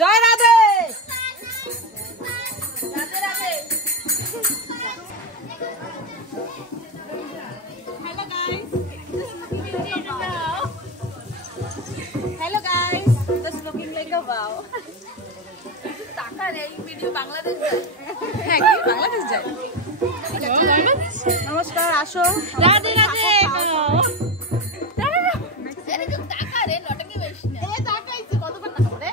Joy Radhe. Hello guys, just looking like a wow. টাকা এই video Bangladesh যায়। হ্যাঁ কি বাংলাদেশ যায়? নমস্কার, আসো। রাধে রাধে। এরকম টাকা রে নটাকে বেশি না। এই টাকা ইচ্ছে কতবার টাকা রে?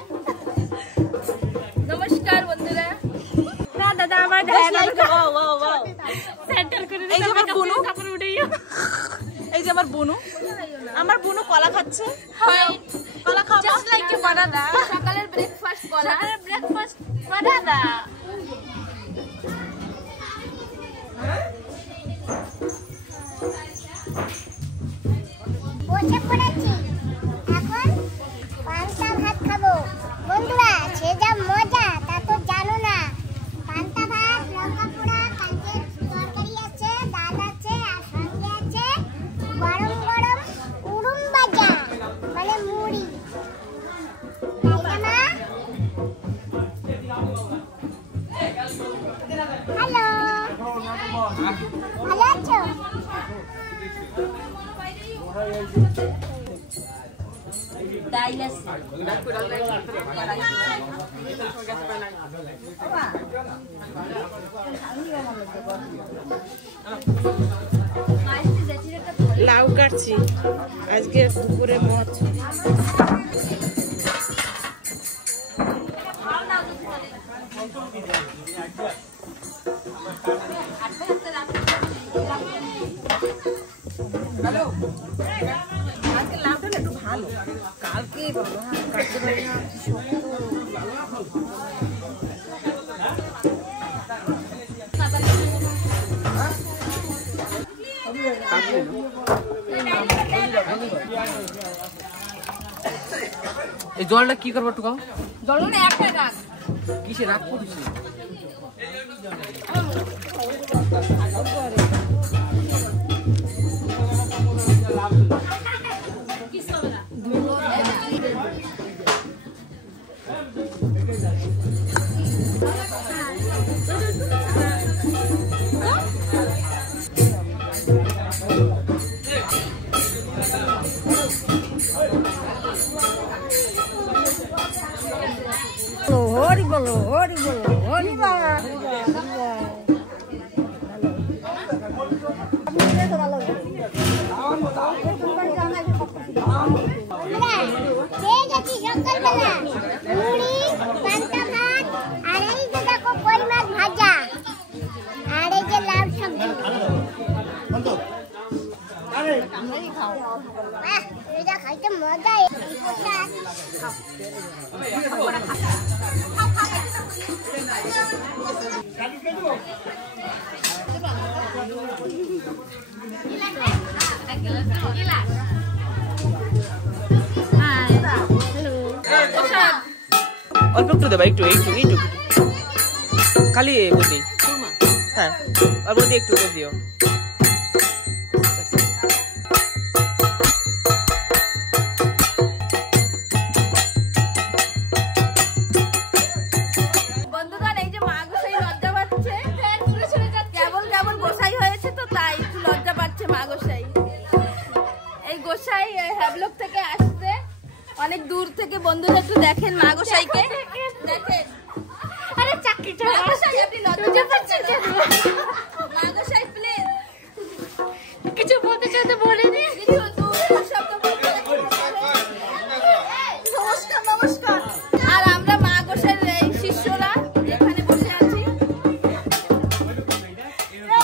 নমস্কার বন্ধুরা। না দাদা আমার ওয়াও ওয়াও ওয়াও। সেন্টার করে এই যে আমার বোনু কাপড় উঠাইও। এই যে আমার বোনু। আমার বোনু কলা খাচ্ছে। কলা খাও জাস্ট লাইক এ বানানা। সকালের ব্রেকফাস্ট কলা। সকালের ব্রেকফাস্ট বানানা। বসে পড়েছি, এখন পান্তা ভাত খাবো। বন্ধুরা সে যা মজা তা তো জানো না। পান্তা ভাত, লঙ্কা পোড়া, কালকের তরকারি আছে, ডাল আছে, আর সঙ্গে আছে গরম গরম উড়ুম ভাজা মানে মুড়ি। তাই না? হ্যালো, ভালো আছো? লাউ কাটছি আজকে দুপুরে মাছ। আজকে লাউটা একটু ভালো, কালকে বলো কাটতে পারি না। এই জলটা কি করবো টুকাও? জলটা একটা রাখ। কিসে রাখবো কিসে? হরি বলো, হরি বলো, হরি বাবা। পেয়ে গেছি সকালবেলা মুড়ি, পান্তা ভাত, আর এই যে দেখো কই মাছ ভাজা, আর এই যে লাউ সবজি। এটা খাইতে মজা। এই পোশাক অল্প একটু দেবা, একটু একটু একটু খালি বুঝি। হ্যাঁ অল্প দিয়ে একটু করে দিও। বন্ধুগণ এই যে মা গোসাই লজ্জা পাচ্ছে, কেবল কেবল গোসাই হয়েছে তো তাই একটু লজ্জা পাচ্ছে মা গোসাই। এই গোসাই হ্যাবলক থেকে আসছে অনেক দূর থেকে। বন্ধুরা একটু দেখেন মা গোসাইকে, দেখেন। আরে চাকরি মা গোসাই আপনি লজ্জা পাচ্ছেন কেন? মা গোসাই প্লিজ কিছু বলতে চাইতে বলেনি। নমস্কার নমস্কার। আর আমরা মা গোসাইয়ের এই শিষ্যরা এখানে বসে আছি।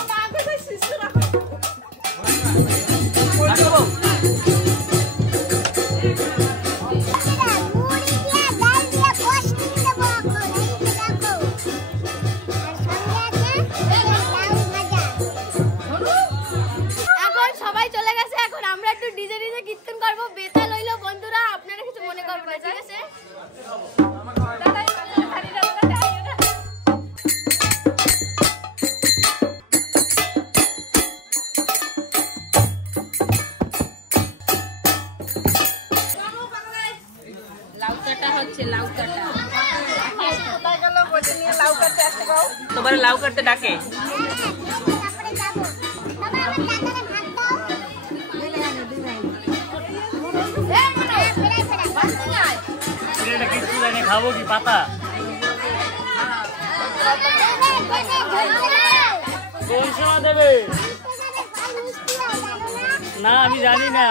মা গোসাইয়ের শিষ্যরা কীর্তন করবো। বেতাল হইলো বন্ধুরা, আপনারা কিছু মনে করবেন না, ঠিক আছে? যাচ্ছে লাউ কাটা। তোমার লাউ কাটতে ডাকে? খাবো কি পাতা? কোন সময় দেবে? না আমি জানি না।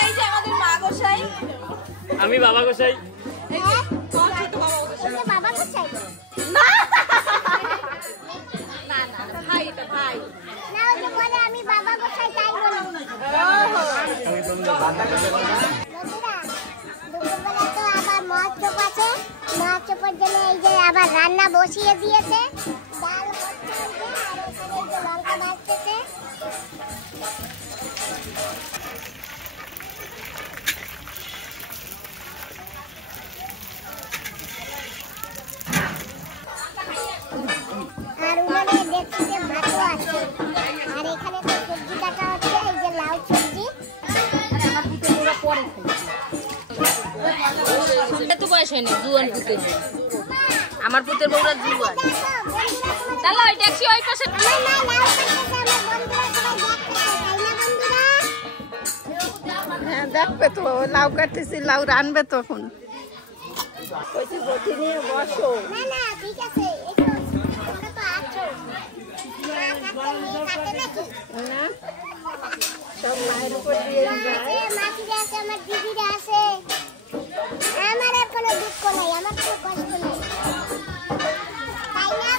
এই যে আমাদের মা গোসাই। আমি বাবা গোসাই। বাবা গোসাই না না ভাই, এটা ভাই না, ওই যে বলে আমি বাবা গোসাই তাই বলি। দুপুরবেলা তো আবার মহোৎসব আছে, মহোৎসবের জন্য এই যে আবার রান্না বসিয়ে দিয়েছে, ডাল হচ্ছে আর ওখানে এই যে লঙ্কা ভাজতেছে। আর উনানে দেখতে ভাতও আছে, আর এখানে তো সবজি কাটা হচ্ছে, এই যে লাউ সবজি। তো বয়স হয়নি, জুয়ান পুতের। আমার পুতের বউরা জুয়ান। তাহলে ওই ট্যাক্সি ওই পাশে। আমার মা লাউ কাটতেছে, আমার বন্ধুরা সবাই দেখতেছে, তাই না বন্ধুরা? হ্যাঁ দেখবে তো, লাউ কাটতেছি, লাউ রানবে তখন। কইছি বটি নিয়ে বসো। না না ঠিক আছে, এসো, তোমরা তো আছো। মা কাটতে, মেয়ে কাটে নাকি? না সব মায়ের উপর দিয়ে যায়। মাসিরা আছে, আমার দিদিরা আছে, আমার আর কোনো দুঃখ নাই, আমার কোনো কষ্ট নেই, তাই না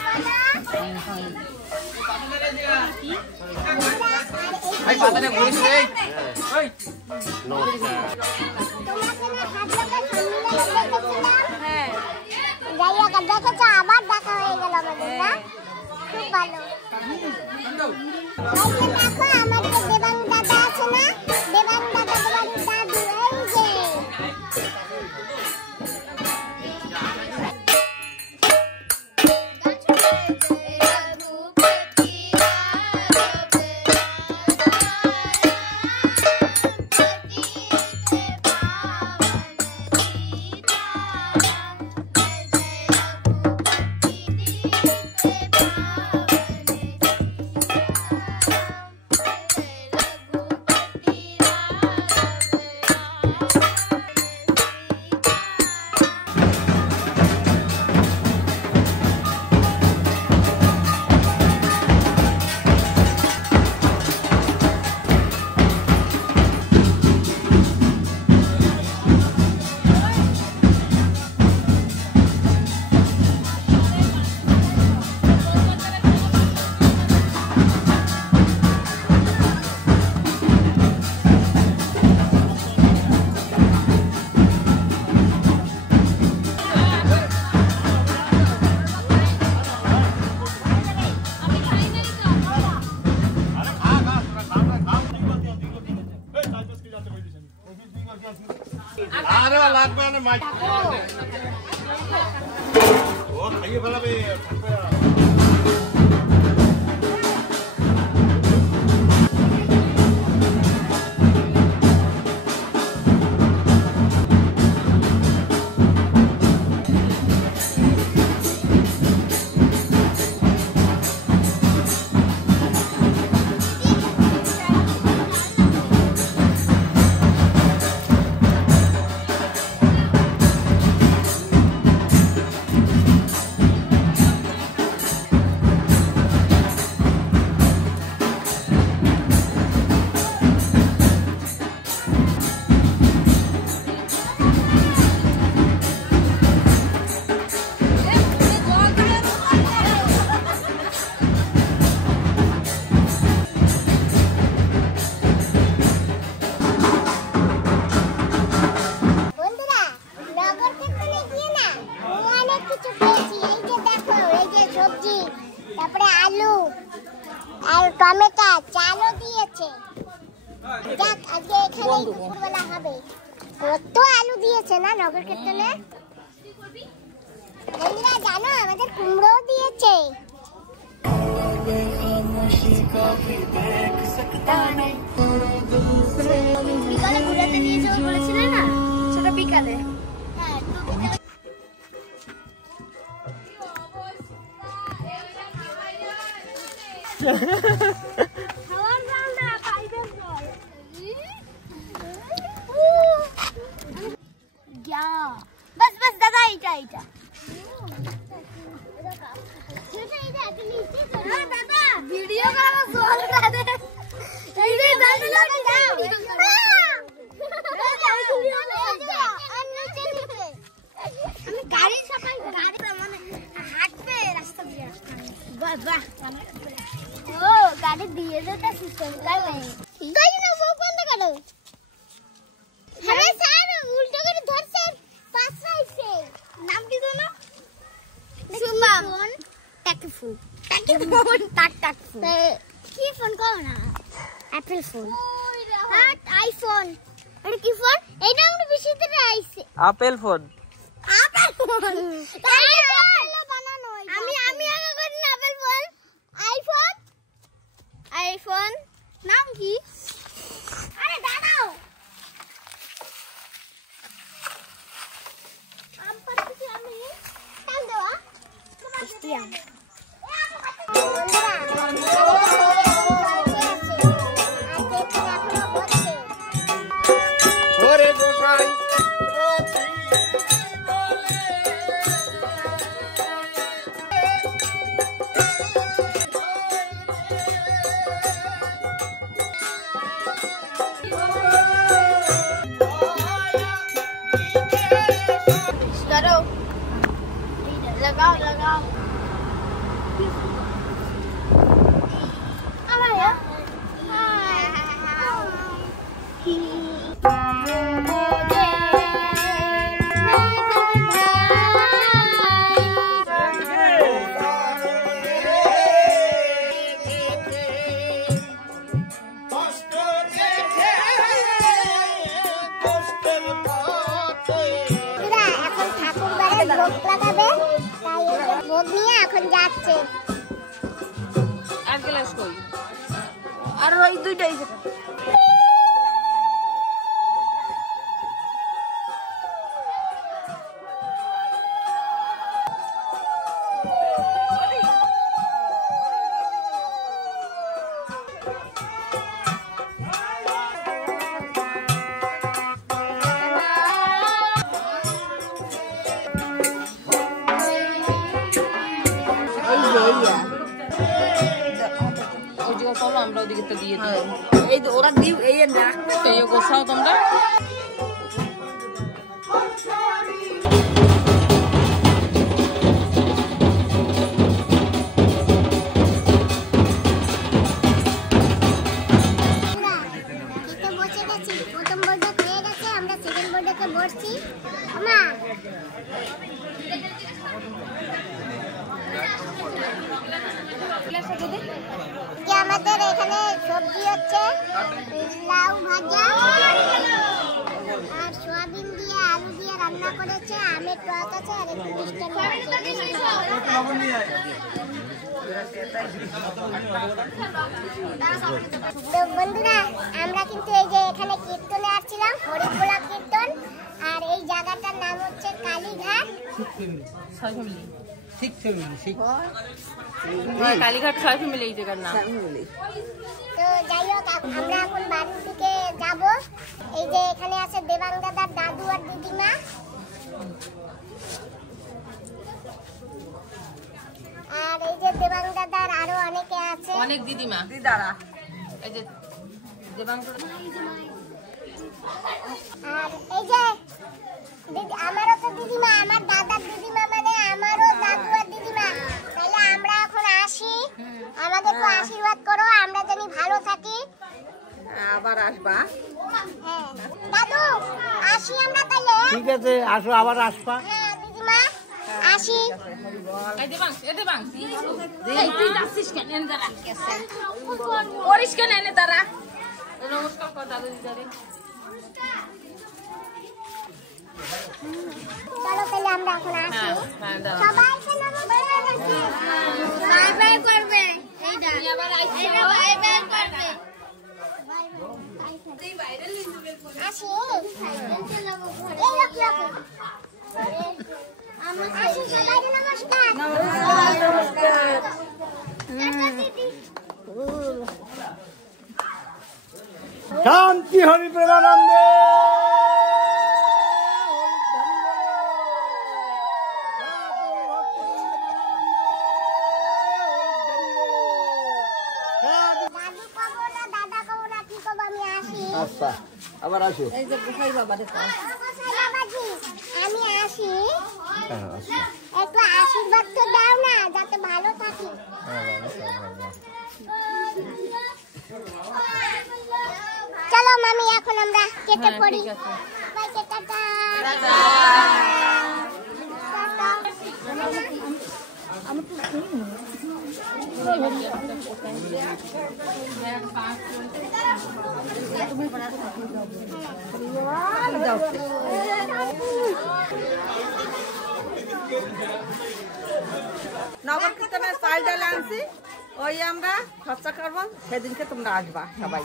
দেখেছো? আবার দেখা হয়ে গেল আমাদের, না? খুব ভালো। দেখো আমার যে দেবাং দাদা আছে না, দেবাং দাদা দাদু, এই যে টমেটো চালও দিয়েছে। যাক আজকে এখানে দুপুরবেলা হবে। কত আলু দিয়েছে না নগর কীর্তনে। বন্ধুরা জানো আমাদের কুমড়ো দিয়েছে। বিকালে ঘুরাতে নিয়ে যাবো বলেছিলে না, সেটা বিকালে। হ্যাঁ খাওয়ার জল না, পাইপের জল। बस बस दादा इटा इटा दादा वीडियो का सोल कर दे ये दादा लग जाओ गाड़ी सफाई गाड़ी माने हाथ पे रास्ता दिया वाह वाह ओ गाड़ी दिए देता सिस्टम का नहीं तो ये ना वो बंद करो अरे सर उल्टा कर धर से पास साइड से नाम की दोनों सुमन टैक फोन टक टक फोन की फोन कौन है एप्पल फोन हां आईफोन अरे की फोन এই নামটা বেশি ধরে আইছে আপেল ফোন তাই বানানো আমি আগে করি না আপেল ফোন আইফোন নাম কি আরে দাঁড়াও আম পাচ্ছি আমি টান দেওয়া ইস্তিয়াম ওরে গোসাই करो लगाओ लगाओ ভোগ নিয়ে এখন যাচ্ছে আর গ্লাস কই আর ওই দুইটাই আমরা ওদিকে তো দিয়ে দিই এই ওরা দিও এই না এই গোছাও তোমরা প্রথম বোর্ডে হয়ে গেছে আমরা সেকেন্ড বোর্ডে বসছি মা আমাদের এখানে সবজি হচ্ছে লাউ ভাজা আর সয়াবিন দিয়ে আলু দিয়ে রান্না করেছে আমের টক আছে আর একটু মিষ্টি তো বন্ধুরা আমরা কিন্তু এই যে এখানে কীর্তনে আসছিলাম হরিবোলা কীর্তন আর এই জায়গাটার নাম হচ্ছে কালীঘাট কালীঘাট 6 ফ্যামিলি এই জায়গার নাম তো যাই হোক আমরা এখন বাড়ির দিকে যাব এই যে এখানে আছে দেবাং দাদার দাদু আর দিদিমা আর এই যে দেবাং দাদার আরো অনেকে আছে অনেক দিদিমা দিদারা এই যে দেবাং আর এই যে আমারও তো দিদিমা আমার দাদার দিদিমা মানে আমারও দাদু আর দিদিমা তাহলে আমরা এখন আসি আমাদেরকে আশীর্বাদ করো আমরা জানি ভালো থাকি আবার আসবা হ্যাঁ দাদু আসি আমরা তাহলে ঠিক আছে আসো আবার আসবা হ্যাঁ দিদিমা আসি এই দেবাং এই তুই যাচ্ছিস কেন এনে দাঁড়া করিস কেন এনে দাঁড়া নমস্কার কর দাদু দিদারে চলো তাহলে আমরা এখন আসি হ্যাঁ দাঁড়া সবাইকে নমস্কার বাই বাই করবে এইটা আবার আইছে বাই বাই করবে আসি আসি সবাইকে নমস্কার। শান্তি হরি প্রেমানন্দে। আচ্ছা আবার আসো। এই যে গোসাই বাবা দেখো আমি আসি, একটু আশীর্বাদ তো দাও না যাতে ভালো থাকি। চলো মামি এখন আমরা কেটে পড়ি। সবাইকে টাটা। নগর কীর্তনের চাল ডাল আনছি, ওই আমরা খরচা করবো, সেদিনকে তোমরা আসবা সবাই,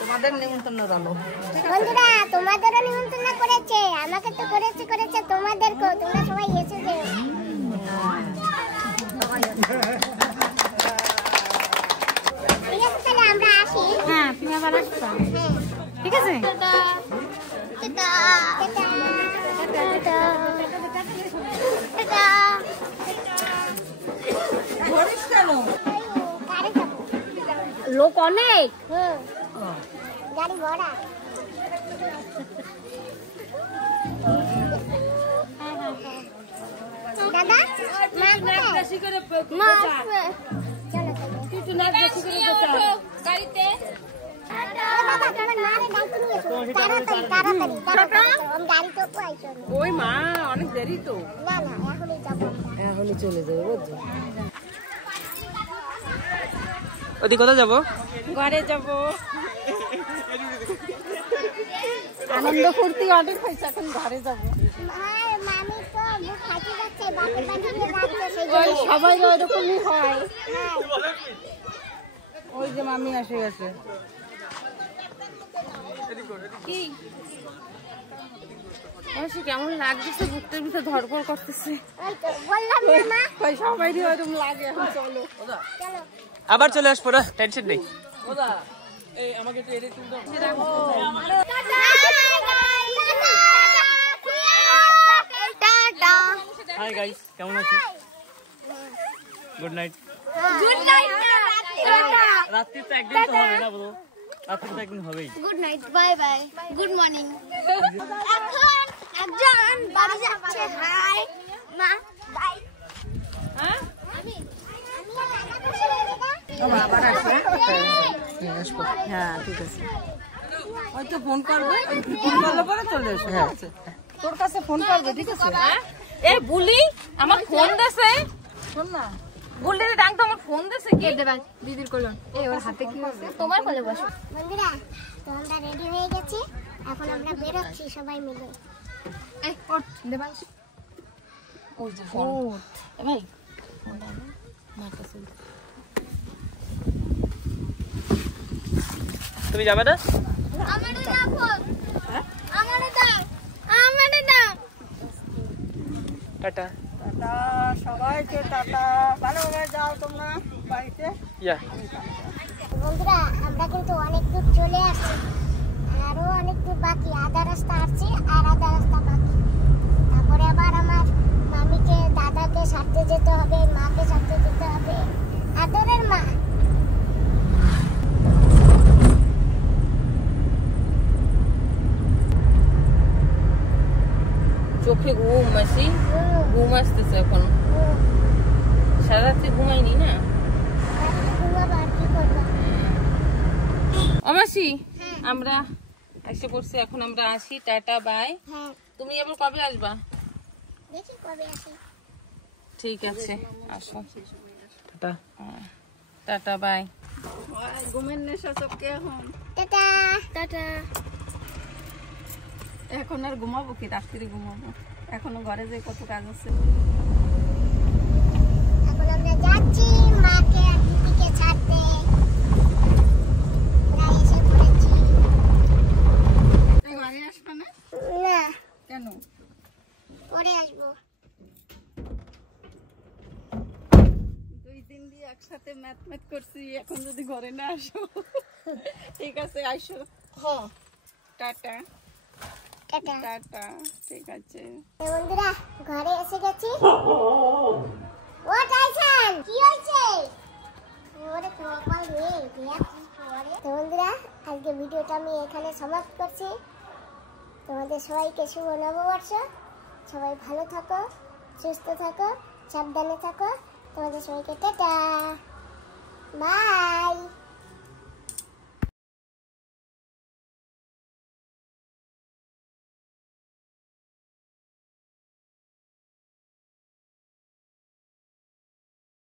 তোমাদের নিমন্ত্রণ রলো। বন্ধুরা তোমাদেরও নিমন্ত্রণ করেছে, আমাকে তো করেছে তোমাদেরকেও, তোমরা সবাই এসে যেও। ঠিক আছে তাহলে আমরা আসি। হ্যাঁ তুমি আবার আসবা, ঠিক আছে? Tata tata tata tata. ধরিস কেন? গাড়ি যাবো। লোক অনেক। গাড়ি ভরা। দাদা মা কোথায়? মা আসবে। চলো চলো। তুই নাচ বেশি করে বসা গাড়িতে। বাবা তোমার মারে ডাকতে নিয়ে এসো। তাড়াতাড়ি তাড়াতাড়ি তাড়াতাড়ি। আমি গাড়িতে পাইছো। ওই মা অনেক দেরি তো। না না এখনই যাবো। এখনই চলে যাবে বুঝছো? ওদি কোথায় যাবো? ঘরে যাব। আনন্দ ফুর্তি অনেক হয়েছে, এখন ঘরে যাবো। আর মামি তো বুক ফাটি যাচ্ছে, বাপের বাড়ি নিয়ে যাচ্ছে সেই ওই জন্য। সবাই ওইরকমই হয়। হ্যাঁ। ওই যে মামি এসে গেছে। কি অবশ্যই কেমন লাগতেছে, বুকটার ভিতরে ধরপড় করতেছে। ওই তো বললাম না মা। ওই সবাইরই ওইরকম লাগে, এখন চলো। চলো। আবার চলে আসবো না, টেনশন নেই। হাই গাইস, কেমন আছো? Good night. রাত্রি তো একদিন তো হবে না বলো, রাত্রি তো একদিন হবেই। Good night, bye bye, good morning. এখন একজন বাড়ি যাচ্ছে, হাই মা, বাই। হ্যাঁ আবার আসবে। হ্যাঁ ঠিক আছে। ওই তো ফোন করবে, ফোন করলে পরে চলে এসো। হ্যাঁ তোর কাছে ফোন করবে, ঠিক আছে? এই বুলি আমার ফোন দেছে, শোন না, বুলি ডাক তো আমার ফোন দেছে। কি দেবা দিদির কলন? এই ওর হাতে কি আছে? তোমার কোলে বসো। বন্ধুরা তো আমরা রেডি হয়ে গেছি, এখন আমরা বেরোচ্ছি সবাই মিলে। এই ওঠ দেবা। ওই যে ফোন। এ ভাই তুমি যাবে না? আমারে দাও ফোন, আমারে দাও, আমারে দাও। টাটা। টাটা সবাইকে, টাটা। ভালোভাবে যাও তোমরা বাড়িতে। ইয়া। বন্ধুরা আমরা কিন্তু অনেক দূর চলে আসছি, আরো অনেক দূর বাকি, আধা রাস্তা আসছি আর আধা রাস্তা বাকি। তারপরে আবার আমার মামিকে দাদাকে সাথে যেতে হবে, মাকে সাথে যেতে হবে, আদরের মা। চোখে ঘুম মাসি, ঘুম আসতেছে এখন। সারা রাত্রি ঘুমাইনি না। ঘুমাবার কি করবো? ও মাসি আমরা এসে পড়ছি, এখন আমরা আসি, টাটা বাই। হ্যাঁ তুমি আবার কবে আসবা? দেখি কবে আসি। ঠিক আছে আসো। টাটা। Tata bye. ঘুমের নেশা চোখে এখন। Tata tata. এখন আর ঘুমাবো কি, রাত্রি ঘুমাবো, এখনো ঘরে যে কত কাজ আছে। এখন আমরা যাচ্ছি মাকে আর দিদিকে ছাড়তে। প্রায় এসে পড়েছি। একসাথে ম্যাথ করছি, এখন যদি ঘরে না আসো। ঠিক আছে, আসো। হ্যাঁ, টাটা টাটা। টাটা। ঠিক আছে তো বন্ধুরা, ঘরে এসে গেছি। ও টাইসান, কি হয়েছে? ওরে কপাল রে, দেখ কি করে। তো বন্ধুরা, আজকে ভিডিওটা আমি এখানে সমাপ্ত করছি। তোমাদের সবাইকে শুভ নববর্ষ। সবাই ভালো থাকো, সুস্থ থাকো, সাবধানে থাকো। তোমাদের সবাইকে টাটা, বাই।